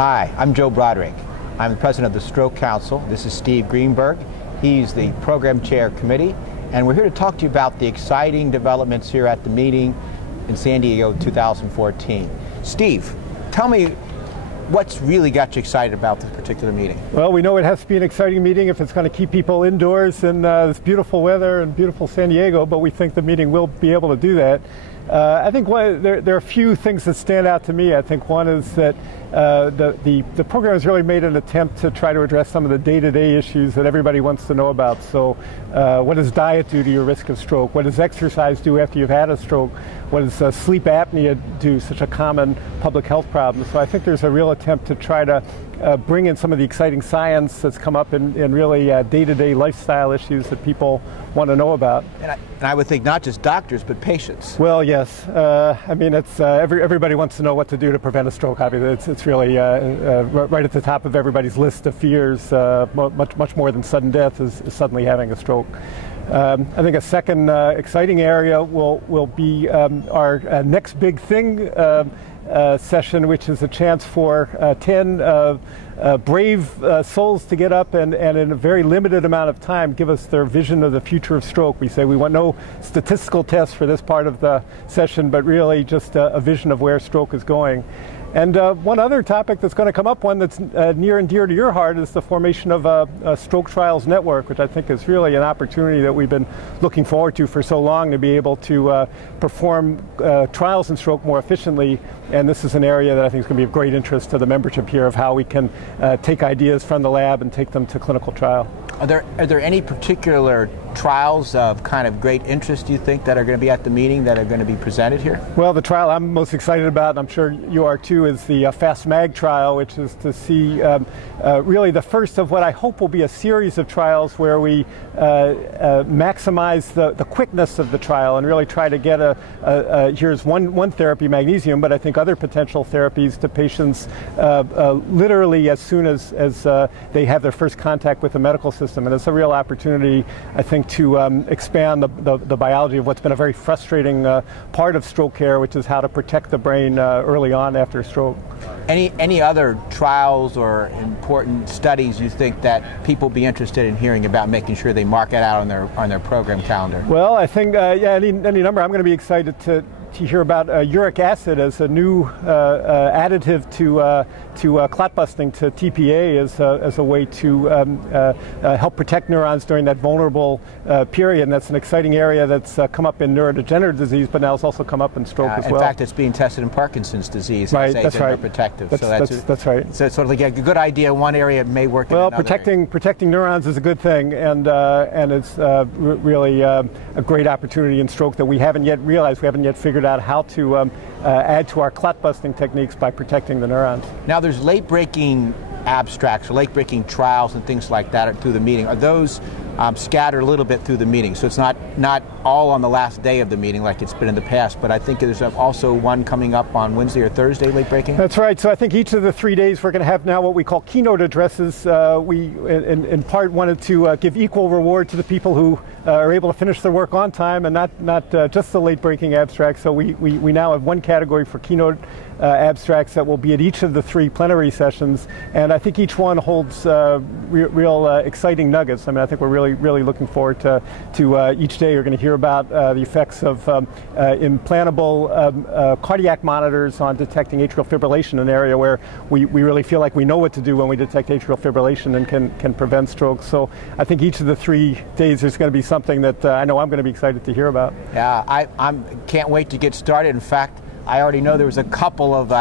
Hi, I'm Joe Broderick. I'm the president of the Stroke Council. This is Steve Greenberg. He's the program chair committee, and we're here to talk to you about the exciting developments here at the meeting in San Diego 2014. Steve, tell me what's really got you excited about this particular meeting? Well, we know it has to be an exciting meeting if it's going to keep people indoors in this beautiful weather and beautiful San Diego, but we think the meeting will be able to do that. I think there are a few things that stand out to me. I think one is that the program has really made an attempt to try to address some of the day-to-day issues that everybody wants to know about. So what does diet do to your risk of stroke? What does exercise do after you've had a stroke? What does sleep apnea do, such a common public health problem? So I think there's a real attempt to try to bring in some of the exciting science that's come up in really day-to-day lifestyle issues that people want to know about. And I would think not just doctors, but patients. Well, yes. I mean, it's everybody wants to know what to do to prevent a stroke. Obviously, it's really right at the top of everybody's list of fears. Much more than sudden death is suddenly having a stroke. I think a second exciting area will be our next big thing session, which is a chance for 10 brave souls to get up and in a very limited amount of time give us their vision of the future of stroke. We say we want no statistical tests for this part of the session, but really just a vision of where stroke is going. And one other topic that's going to come up, one that's near and dear to your heart, is the formation of a stroke trials network, which I think is really an opportunity that we've been looking forward to for so long, to be able to perform trials in stroke more efficiently. And this is an area that I think is going to be of great interest to the membership here, of how we can take ideas from the lab and take them to clinical trial. Are there any particular trials of kind of great interest, you think, that are going to be at the meeting, that are going to be presented here? Well, the trial I'm most excited about, and I'm sure you are too, is the FAST-MAG trial, which is to see really the first of what I hope will be a series of trials where we maximize the quickness of the trial and really try to get here's one therapy, magnesium, but I think other potential therapies to patients literally as soon as they have their first contact with the medical system. And it's a real opportunity, I think, to expand the biology of what's been a very frustrating part of stroke care, which is how to protect the brain early on after stroke. Any other trials or important studies you think that people be interested in hearing about, making sure they mark it out on their program calendar? Well, I think yeah, any number. I'm going to be excited to hear about uric acid as a new additive to clot busting, to TPA, as a way to help protect neurons during that vulnerable period. And that's an exciting area that's come up in neurodegenerative disease, but now it's also come up in stroke as well. In fact, it's being tested in Parkinson's disease. Right, that's right. Protective. That's right. So it's sort of like a good idea. One area may work. Well, protecting neurons is a good thing, and it's really a great opportunity in stroke that we haven't yet realized. We haven't yet figured out how to add to our clot busting techniques by protecting the neurons. Now, there's late-breaking abstracts or late-breaking trials and things like that through the meeting. Are those scattered a little bit through the meeting? So it's not all on the last day of the meeting like it's been in the past, but I think there's also one coming up on Wednesday or Thursday, late-breaking? That's right. So I think each of the 3 days we're going to have now what we call keynote addresses. We, in part, wanted to give equal reward to the people who are able to finish their work on time, and not just the late-breaking abstracts. So we now have one category for keynote abstracts that will be at each of the 3 plenary sessions, and I think each one holds real exciting nuggets. I mean, I think we're really looking forward to each day. You're going to hear about the effects of implantable cardiac monitors on detecting atrial fibrillation, an area where we really feel like we know what to do when we detect atrial fibrillation and can prevent stroke. So I think each of the 3 days there's going to be something that I know I'm going to be excited to hear about. Yeah, I can't wait to get started. In fact, I already know there was a couple of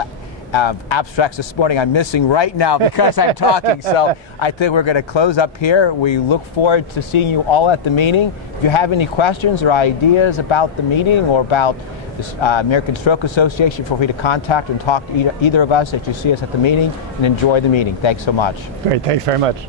abstracts this morning I'm missing right now because I'm talking. So I think we're going to close up here. We look forward to seeing you all at the meeting. If you have any questions or ideas about the meeting or about the American Stroke Association, feel free to contact and talk to either of us as you see us at the meeting, and enjoy the meeting. Thanks so much. Great. Thanks very much.